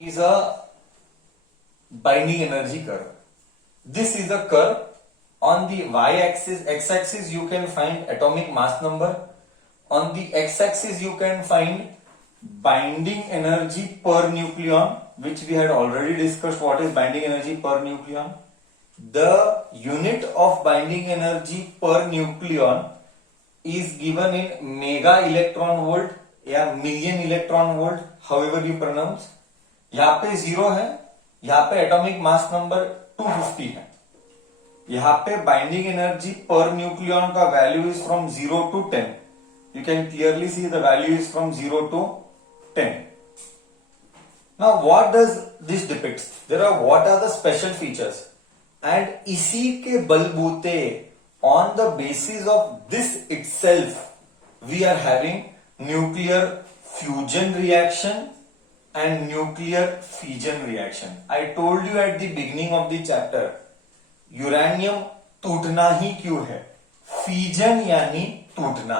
is a binding energy curve. This is a curve. On the y-axis, x-axis you can find atomic mass number. On the x-axis you can find binding energy per nucleon, which we had already discussed. What is binding energy per nucleon? The unit of binding energy per nucleon is given in mega electron volt या million electron volt, however you pronounce. यहाँ पे 0 है, यहाँ पे atomic mass number 250 है. यहाँ पे binding energy per nucleon का value is from 0 to 10. You can clearly see the value is from 0 to 10. Now what does this depicts? What are the special features? And इसी के बलबूते on the basis of this itself we are having nuclear fusion reaction and nuclear fission reaction. I told you at the beginning of the chapter, uranium टूटना ही क्यों है? Fission यानी टूटना.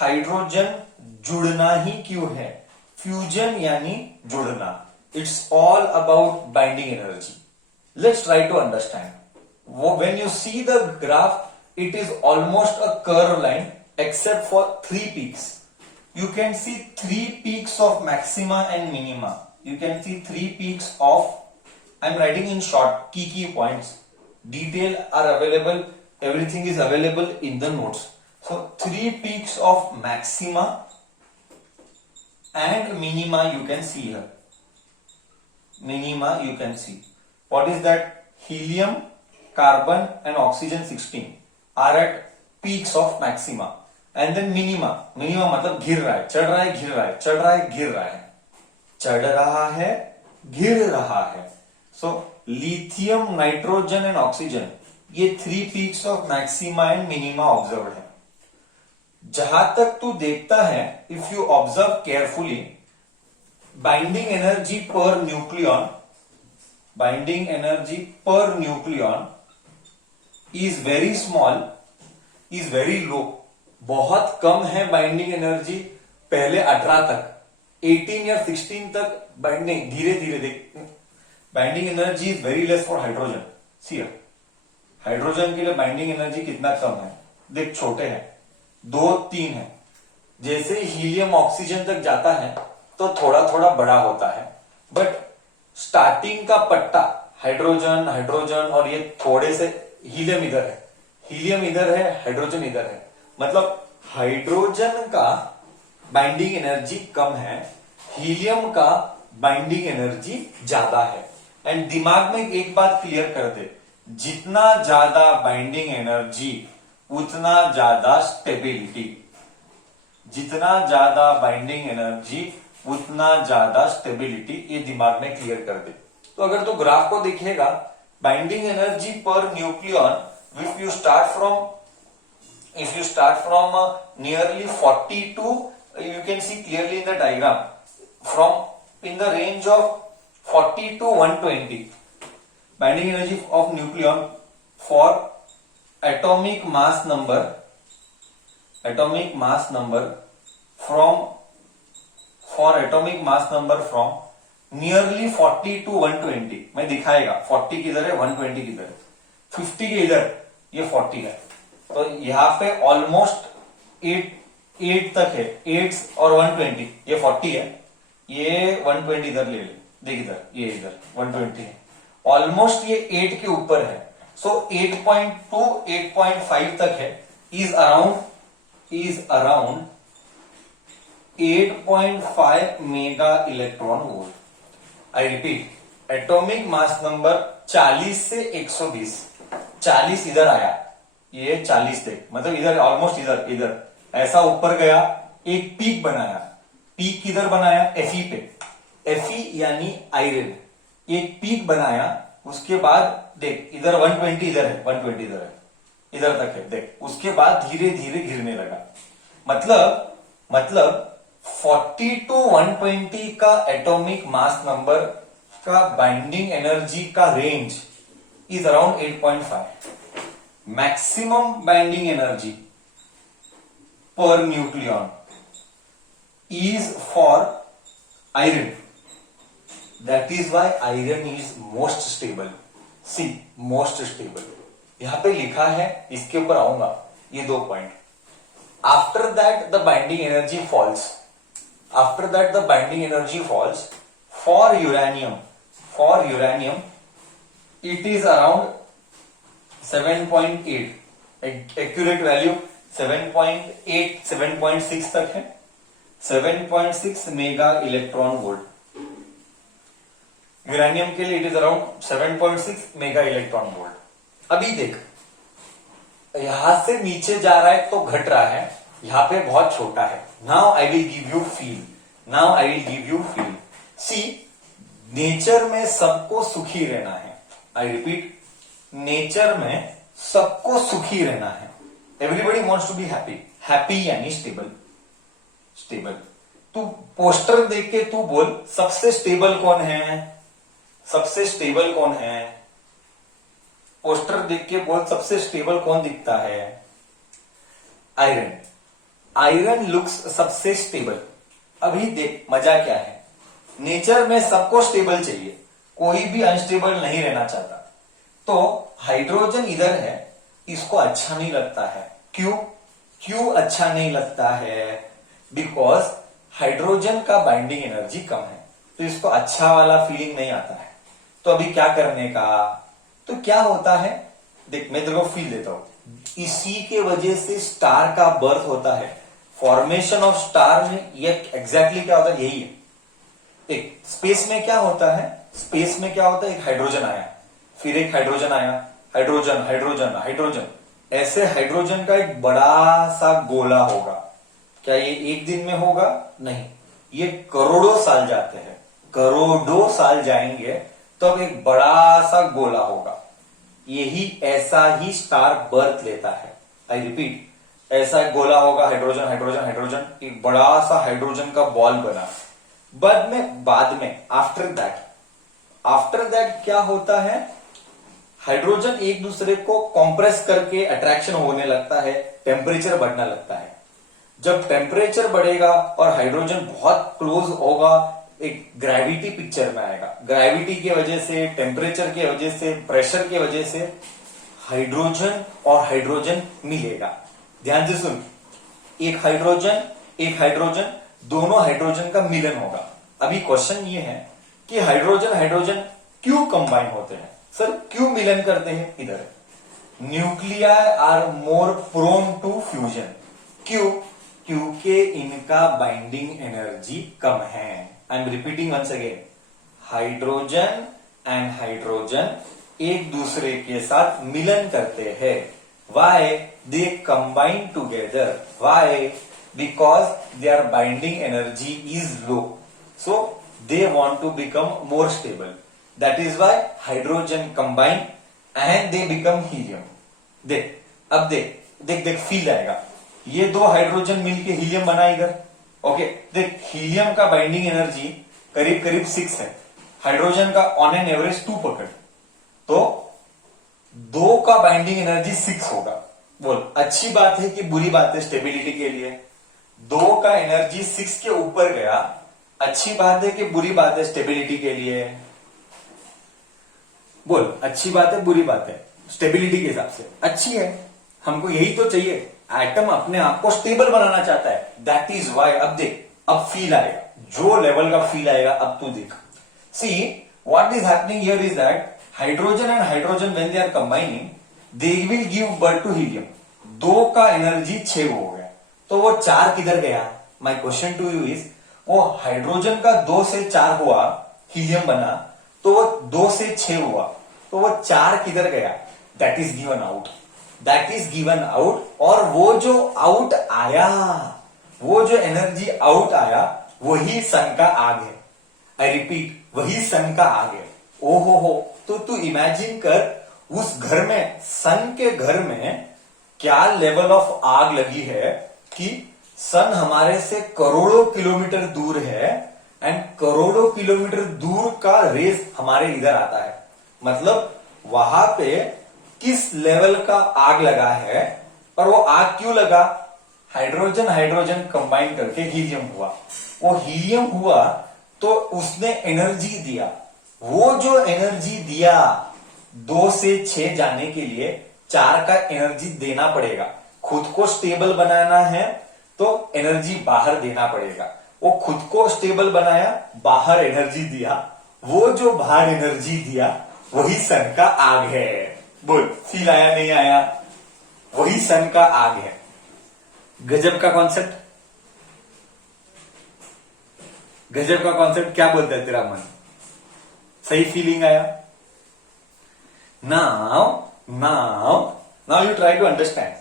Hydrogen जुड़ना ही क्यों है? फ्यूजन यानी जुड़ना. It's all about binding energy. Let's try to understand. When you see the graph, it is almost a curved line except for 3 peaks. You can see 3 peaks of maxima and minima. You can see 3 peaks of, I'm writing in short, key points. Detail are available, everything is available in the notes. So 3 peaks of maxima and minima you can see here. Minima you can see. What is that? Helium, carbon and oxygen 16 are at peaks of maxima. And then minima मतलब गिर रहा है, चढ़ रहा है, गिर रहा है, चढ़ रहा है, गिर रहा है, चढ़ रहा है, गिर रहा है. So lithium, nitrogen and oxygen, ये 3 peaks of maxima and minima observed है. जहां तक तू देखता है, if you observe carefully, binding energy per nucleon is very small, is very low. बहुत कम है बाइंडिंग एनर्जी. पहले 18 तक, 18 या 16 तक बाइंडिंग, धीरे धीरे देख, binding energy is very less for hydrogen. See hydrogen के लिए बाइंडिंग एनर्जी कितना कम है, देख, छोटे हैं, 2-3 है. जैसे हीलियम ऑक्सीजन तक जाता है तो थोड़ा थोड़ा बड़ा होता है. बट स्टार्टिंग का पट्टा हाइड्रोजन और ये थोड़े से, हीलियम इधर है, हाइड्रोजन इधर है. मतलब हाइड्रोजन का बाइंडिंग एनर्जी कम है, हीलियम का बाइंडिंग एनर्जी ज्यादा है. एंड दिमाग में एक बात क्लियर कर दे, जितना ज्यादा बाइंडिंग एनर्जी उतना ज्यादा स्टेबिलिटी. जितना ज्यादा बाइंडिंग एनर्जी उतना ज्यादा स्टेबिलिटी. ये दिमाग में क्लियर कर दे. तो अगर तो ग्राफ को देखिएगा, binding energy per nucleon, if you start from nearly 42, you can see clearly in the diagram, from in the range of 40 to 120 binding energy of nucleon for atomic mass number from nearly 40 to 120. मैं दिखाएगा 40 किधर है, 120 किधर है, 50 के इधर, ये 40 है. तो यहाँ पे ऑलमोस्ट 8 तक है, 8 और 120, ये 40 है, ये 120 इधर ले ले, देख इधर, ये इधर 120 है, ऑलमोस्ट ये 8 के ऊपर है. सो 8.2 8.5 तक है, is around 8.5 mega electron volt. I repeat, atomic mass number 40 से 120. 40 इधर आया, ये 40 देख, मतलब इधर ऑलमोस्ट इधर ऐसा ऊपर गया, एक पीक बनाया. पीक किधर बनाया? Fe पे. Fe यानी आयरन, एक पीक बनाया. उसके बाद देख, इधर 120 इधर है, 120 इधर है, इधर तक है, देख. उसके बाद धीरे धीरे गिरने लगा. मतलब 40 to 120 का एटॉमिक मास नंबर का बाइंडिंग एनर्जी का range is around 8.5. maximum binding energy per nucleon is for iron that is why iron is most stable. See, most stable यहां पे लिखा है, इसके ऊपर आऊंगा, ये 2 point. After that the binding energy falls, after that the binding energy falls for uranium, for uranium it is around 7.8, accurate value 7.8 7.6 तक है, 7.6 मेगा इलेक्ट्रॉन वोल्ट। यूरेनियम के लिए it is around 7.6 mega electron volt. अभी देख, यहां से नीचे जा रहा है तो घट रहा है, यहां पे बहुत छोटा है। Now I will give you feel, now I will give you feel. See, nature में सबको सुखी रहना है। आई रिपीट, नेचर में सबको सुखी रहना है। Everybody wants to be happy, happy यानी स्टेबल, स्टेबल। तू पोस्टर देख के तू बोल सबसे स्टेबल कौन है, सबसे स्टेबल कौन है? पोस्टर देख के बोल सबसे स्टेबल कौन दिखता है? आयरन, आयरन लुक्स सबसे स्टेबल। अभी देख मजा क्या है, नेचर में सबको स्टेबल चाहिए, कोई भी अनस्टेबल नहीं रहना चाहता। तो हाइड्रोजन इधर है, इसको अच्छा नहीं लगता है। क्यों? क्यों अच्छा नहीं लगता है? बिकॉज हाइड्रोजन का बाइंडिंग एनर्जी कम है, तो इसको अच्छा वाला फीलिंग नहीं आता है। तो अभी क्या करने का? तो क्या होता है, देख मैं तेरे को फील देता हूं। इसी के वजह से स्टार का बर्थ होता है। फॉर्मेशन ऑफ स्टार में ये एग्जैक्टली क्या होता है, यही है। एक स्पेस में क्या होता है, स्पेस में क्या होता है, एक हाइड्रोजन आया, फिर एक हाइड्रोजन आया, हाइड्रोजन हाइड्रोजन हाइड्रोजन, ऐसे हाइड्रोजन का एक बड़ा सा गोला होगा। क्या ये एक दिन में होगा? नहीं, ये करोड़ों साल जाते हैं, करोड़ों साल जाएंगे तब एक बड़ा सा गोला होगा। यही ऐसा ही स्टार बर्थ लेता है। आई रिपीट, ऐसा एक गोला होगा, हाइड्रोजन हाइड्रोजन हाइड्रोजन, एक बड़ा सा हाइड्रोजन का बॉल बना। बाद में आफ्टर दैट क्या होता है, हाइड्रोजन एक दूसरे को कॉम्प्रेस करके अट्रैक्शन होने लगता है, टेम्परेचर बढ़ने लगता है। जब टेम्परेचर बढ़ेगा और हाइड्रोजन बहुत क्लोज होगा, एक ग्रेविटी पिक्चर में आएगा। ग्रेविटी की वजह से, टेम्परेचर की वजह से, प्रेशर की वजह से हाइड्रोजन और हाइड्रोजन मिलेगा। ध्यान से सुन, एक हाइड्रोजन दोनों हाइड्रोजन का मिलन होगा। अभी क्वेश्चन ये है कि हाइड्रोजन हाइड्रोजन क्यों कंबाइन होते हैं? सर क्यों मिलन करते हैं? इधर nuclei are more prone to fusion. क्यों? क्योंकि इनका बाइंडिंग एनर्जी कम है। I am repeating once again, hydrogen and hydrogen एक दूसरे के साथ मिलन करते हैं। Why they combine together? Why? Because their binding energy is low, so they want to become more stable. That is why hydrogen combine and they become helium. देख, अब देख feel आएगा। ये दो हाइड्रोजन मिलके हीलियम बना इधर। ओके, देख हीलियम का बाइंडिंग एनर्जी करीब करीब 6 है, हाइड्रोजन का ऑन एन एवरेज 2 पकड़, तो 2 का बाइंडिंग एनर्जी 6 होगा। बोल अच्छी बात है कि बुरी बात है स्टेबिलिटी के लिए? 2 का एनर्जी 6 के ऊपर गया, अच्छी बात है कि बुरी बात है स्टेबिलिटी के लिए? बोल अच्छी बात है बुरी बात है? स्टेबिलिटी के हिसाब से अच्छी है, हमको यही तो चाहिए। एटम अपने आप को स्टेबल बनाना चाहता है, दैट इज वाई। अब देख, अब फील आएगा, जो लेवल का फील आएगा अब तू देख। See what is happening here is that hydrogen and hydrogen when they are combining they will give birth to helium. 2 का एनर्जी 6 हो गया, तो वो 4 किधर गया? My question to you is, वो हाइड्रोजन का 2 से 4 हुआ, हीलियम बना, तो वो 2 से 6 हुआ, तो वो 4 किधर गया? That is given out, that is given out. और वो जो आउट आया, वो जो एनर्जी आउट आया, वही सन का आग है। आई रिपीट, वही सन का आग है। ओहो हो, तो तू इमेजिन कर उस घर में, सन के घर में क्या लेवल ऑफ आग लगी है कि सन हमारे से करोड़ों किलोमीटर दूर है एंड करोड़ों किलोमीटर दूर का रेस हमारे इधर आता है। मतलब वहां पे किस लेवल का आग लगा है, और वो आग क्यों लगा? हाइड्रोजन हाइड्रोजन कंबाइन करके हीलियम हुआ। वो हीलियम हुआ तो उसने एनर्जी दिया, वो जो एनर्जी दिया 2 से 6 जाने के लिए 4 का एनर्जी देना पड़ेगा। खुद को स्टेबल बनाना है तो एनर्जी बाहर देना पड़ेगा। वो खुद को स्टेबल बनाया, बाहर एनर्जी दिया, वो जो बाहर एनर्जी दिया वही सन का आग है। बोल, फील आया नहीं आया? वही सन का आग है। गजब का कॉन्सेप्ट, गजब का कॉन्सेप्ट। क्या बोलता है तेरा मन? सही फीलिंग आया? now you try to understand.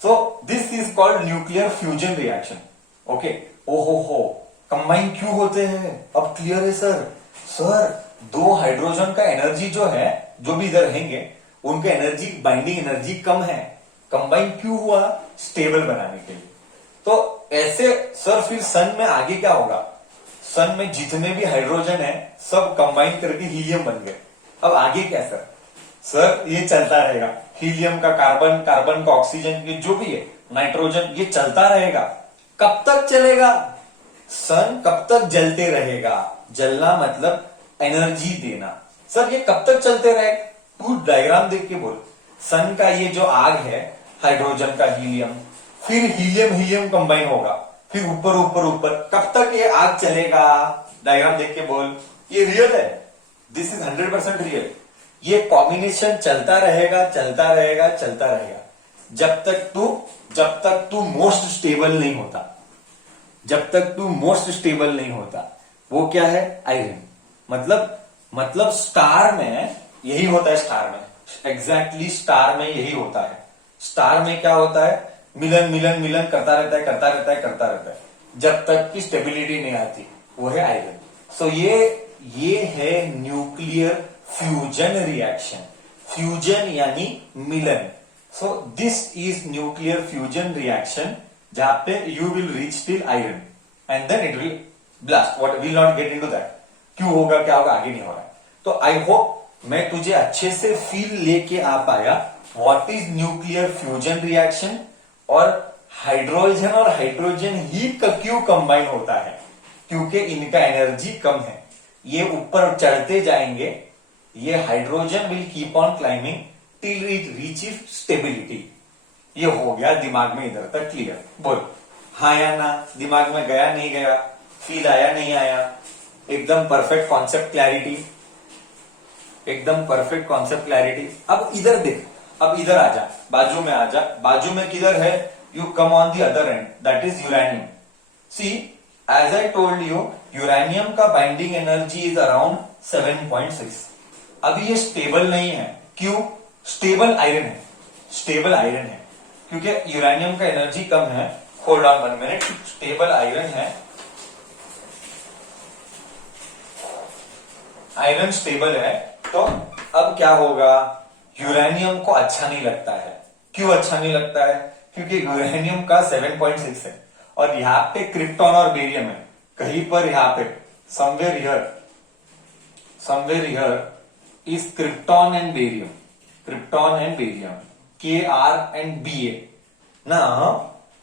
So this is called nuclear fusion reaction. Okay? ओहो, कंबाइन क्यों होते हैं? अब क्लियर है सर। सर, 2 हाइड्रोजन का एनर्जी जो है, जो भी इधर रहेंगे, उनका एनर्जी, बाइंडिंग एनर्जी कम है। कंबाइन क्यों हुआ? स्टेबल बनाने के लिए। तो ऐसे सर फिर सन में आगे क्या होगा? सन में जितने भी हाइड्रोजन है सब कंबाइन करके हीलियम बन गए। अब आगे क्या सर? सर ये चलता रहेगा, हीलियम का कार्बन, कार्बन का ऑक्सीजन, ये जो भी है नाइट्रोजन, ये चलता रहेगा। कब तक चलेगा? सन कब तक जलते रहेगा? जलना मतलब एनर्जी देना। सर ये कब तक चलते रहेगा? तू डायग्राम देख के बोल। सन का ये जो आग है, हाइड्रोजन का हीलियम, फिर हीलियम हीलियम कंबाइन होगा, फिर ऊपर ऊपर ऊपर, कब तक ये आग चलेगा? डायग्राम देख के बोल। ये रियल है, दिस इज 100% रियल। ये कॉम्बिनेशन चलता रहेगा, चलता रहेगा, चलता रहेगा, जब तक तू मोस्ट स्टेबल नहीं होता। जब तक तू मोस्ट स्टेबल नहीं होता। वो क्या है? आयरन। मतलब स्टार में यही होता है। स्टार में एग्जैक्टली स्टार में यही होता है। स्टार में क्या होता है? मिलन मिलन मिलन करता रहता है, करता रहता है, करता रहता है, जब तक की स्टेबिलिटी नहीं आती। वो है आयरन। सो ये है न्यूक्लियर फ्यूजन रिएक्शन। फ्यूजन यानी मिलन। So this is nuclear fusion reaction, जहां पे you will reach till iron and then it will blast. What will not get into that. क्यों होगा, क्या होगा, आगे नहीं हो रहा है। तो आई होप मैं तुझे अच्छे से फील लेके आ पाया what is nuclear fusion reaction, और हाइड्रोजन और हाइड्रोजन ही क्यों कंबाइन होता है। क्योंकि इनका एनर्जी कम है। ये ऊपर चढ़ते जाएंगे, ये hydrogen will keep on climbing till it reaches stability. ये हो गया दिमाग में इधर तक क्लियर? बोल हाँ या ना? दिमाग में गया नहीं गया? फील आया नहीं आया? एकदम परफेक्ट कॉन्सेप्ट क्लैरिटी, एकदम परफेक्ट कॉन्सेप्ट क्लैरिटी। अब इधर देख, अब इधर आजा, बाजू में आजा। बाजू में किधर है? You come on the other end, that is uranium. See, as I told you, uranium का बाइंडिंग एनर्जी इज अराउंड 7.6। अभी ये स्टेबल नहीं है। क्यों? स्टेबल आयरन है, स्टेबल आयरन है, क्योंकि यूरेनियम का एनर्जी कम है। Hold on 1 minute. Stable iron है, आयरन स्टेबल है। तो अब क्या होगा? यूरेनियम को अच्छा नहीं लगता है। क्यों अच्छा नहीं लगता है? क्योंकि यूरेनियम का 7.6 है और यहां पे क्रिप्टॉन और बेरियम है। कहीं पर यहां पे somewhere here is krypton and barium, krypton and barium, Kr and Ba ना।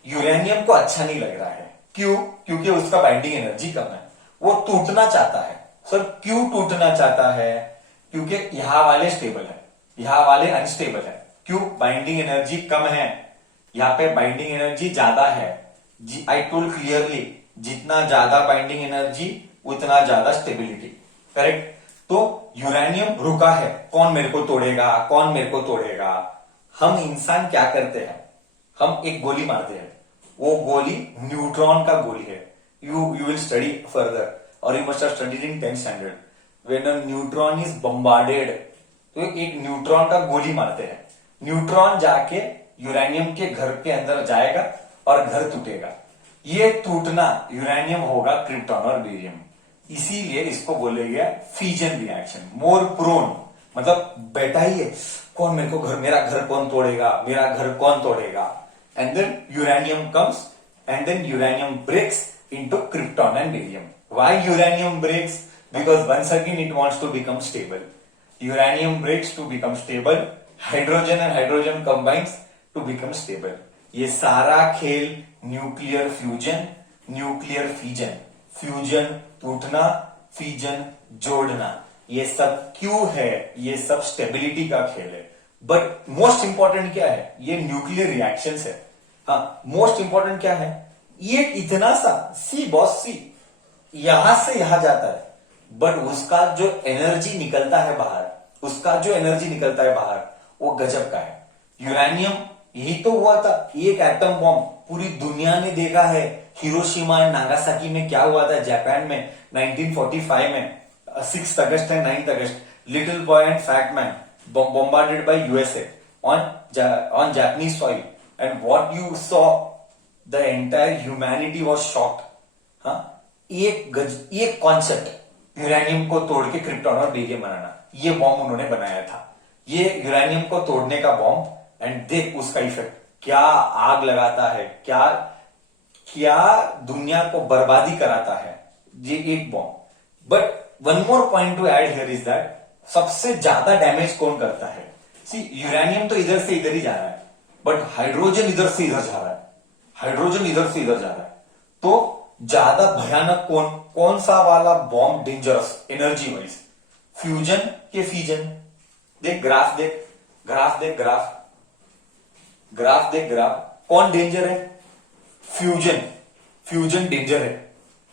यूरेनियम को अच्छा नहीं लग रहा है। क्यों? क्योंकि उसका बाइंडिंग एनर्जी कम है, वो टूटना चाहता है। सर क्यों टूटना चाहता है? क्योंकि यहां वाले स्टेबल है, यहां वाले अनस्टेबल है। क्यों? बाइंडिंग एनर्जी कम है, यहाँ पे बाइंडिंग एनर्जी ज्यादा है। आई टोल्ड क्लियरली, जितना ज्यादा बाइंडिंग एनर्जी उतना ज्यादा स्टेबिलिटी। करेक्ट? तो यूरेनियम रुका है, कौन मेरे को तोड़ेगा, कौन मेरे को तोड़ेगा। हम इंसान क्या करते हैं? हम एक गोली मारते हैं, वो गोली न्यूट्रॉन का गोली है। यू विल स्टडी फर्दर, और you must have studied in 10th standard. When a neutron is bombarded, तो एक न्यूट्रॉन का गोली मारते हैं। न्यूट्रॉन जाके यूरेनियम के घर के अंदर जाएगा और घर टूटेगा। ये टूटना यूरेनियम होगा क्रिप्टॉन और बेरियम। इसीलिए इसको बोलेगा फ्यूजन रिएक्शन। मोर प्रोन, मतलब बेटा ही है, कौन मेरे को घर, मेरा घर कौन तोड़ेगा, मेरा घर कौन तोड़ेगा। And then uranium comes and then uranium breaks into krypton and barium. Why uranium breaks? Because once again it wants to become stable. Uranium breaks to become stable. Hydrogen and hydrogen combines to become stable. ये सारा खेल nuclear fusion, nuclear fission, fusion टूटना, fusion, जोड़ना, ये सब क्यों है? ये सब स्टेबिलिटी का खेल है। बट मोस्ट इंपॉर्टेंट क्या है? ये न्यूक्लियर रिएक्शंस है। हाँ, मोस्ट इंपॉर्टेंट क्या है? ये इतना सा सी बॉस सी यहां से यहां जाता है, बट उसका जो एनर्जी निकलता है बाहर, वो गजब का है। यूरेनियम, यही तो हुआ था, एक एटम बॉम्ब पूरी दुनिया ने देखा है। हिरोशिमा एंड नागासाकी में क्या हुआ था जापान में 1945 में, 6 अगस्त एंड 9 अगस्त, little boy and fat man bombarded by USA on Japanese soil, and what you saw, the entire humanity was shocked. हाँ, एक कॉन्सेप्ट, यूरेनियम को तोड़ के क्रिप्टॉन और बेरियम बनाना, ये बॉम्ब उन्होंने बनाया था। ये यूरेनियम को तोड़ने का बॉम्ब, एंड देख उसका इफेक्ट, क्या आग लगाता है, क्या दुनिया को बर्बादी कराता है ये एक bomb. But one more point two add here is that सबसे ज्यादा डैमेज कौन करता है? सी, यूरेनियम तो इधर से इधर ही जा रहा है, बट हाइड्रोजन इधर से इधर जा रहा है। तो ज्यादा भयानक कौन सा वाला bomb dangerous energy wise? Fusion के फिजन? देख ग्राफ, कौन डेंजर है? फ्यूजन डेंजर है।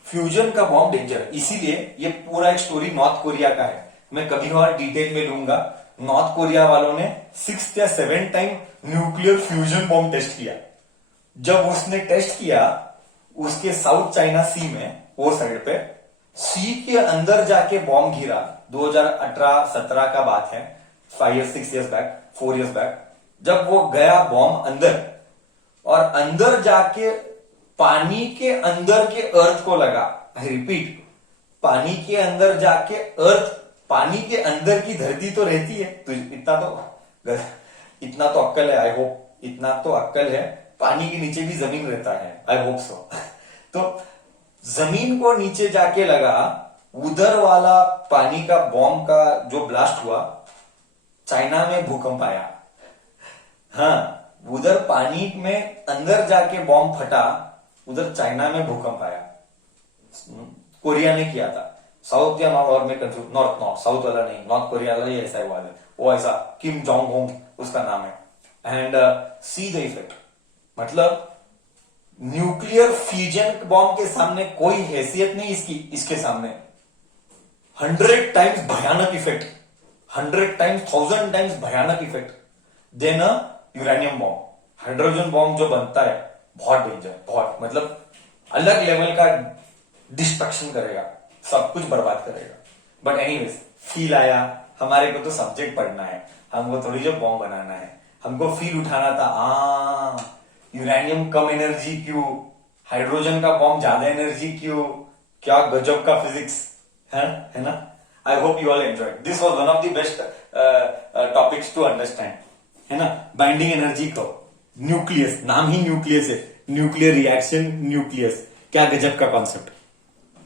फ्यूजन का बॉम्ब डेंजर है। इसीलिए ये पूरा एक स्टोरी नॉर्थ कोरिया का है, मैं कभी और डिटेल में लूंगा। नॉर्थ कोरिया वालों ने 6 या 7 time nuclear fusion bomb test किया। जब उसने टेस्ट किया उसके साउथ चाइना सी में, वो साइड पे सी के अंदर जाके बॉम्ब गिरा। 2018-17 का बात है, 5 या 4 इयर्स बैक। जब वो गया बॉम्ब अंदर, और अंदर जाके पानी के अंदर के अर्थ को लगा। आई रिपीट, पानी के अंदर जाके अर्थ, पानी के अंदर की धरती तो रहती है, तो इतना तो अक्कल है। आई होप इतना तो अक्कल है, पानी के नीचे भी जमीन रहता है। I hope so. तो जमीन को नीचे जाके लगा, उधर वाला पानी का बॉम्ब का जो ब्लास्ट हुआ, चाइना में भूकंप आया। हाँ, उधर पानी में अंदर जाके बॉम्ब फटा, उधर चाइना में भूकंप आया। कोरिया ने किया था, साउथ या नॉर्थ में कंफ्यूज, नॉर्थ साउथ वाला नहीं, नॉर्थ कोरिया वाला ही ऐसा हुआ है, वो ऐसा किम जोंग होंग उसका नाम है। एंड सी द इफेक्ट, मतलब न्यूक्लियर फ्यूजन बॉम्ब के सामने कोई हैसियत नहीं इसके सामने। 100 टाइम्स भयानक इफेक्ट, 100 टाइम्स 1000 टाइम्स भयानक इफेक्ट देन अ यूरेनियम बॉम्ब। हाइड्रोजन बॉम्ब जो बनता है बहुत डेंजर, बहुत मतलब अलग लेवल का डिस्ट्रक्शन करेगा, सब कुछ बर्बाद करेगा। बट एनीवेज, फील आया, हमारे को तो सब्जेक्ट पढ़ना है, हमको थोड़ी जो बॉम्ब बनाना है, हमको फील उठाना था। यूरेनियम कम एनर्जी क्यों, हाइड्रोजन का बॉम्ब ज्यादा एनर्जी क्यों, क्या गजब का फिजिक्स है ना। I hope you all enjoy, this was one of the best topics to understand, है ना। बाइंडिंग एनर्जी को, न्यूक्लियस, नाम ही न्यूक्लियस है, न्यूक्लियर रिएक्शन न्यूक्लियस, क्या गजब का कॉन्सेप्ट।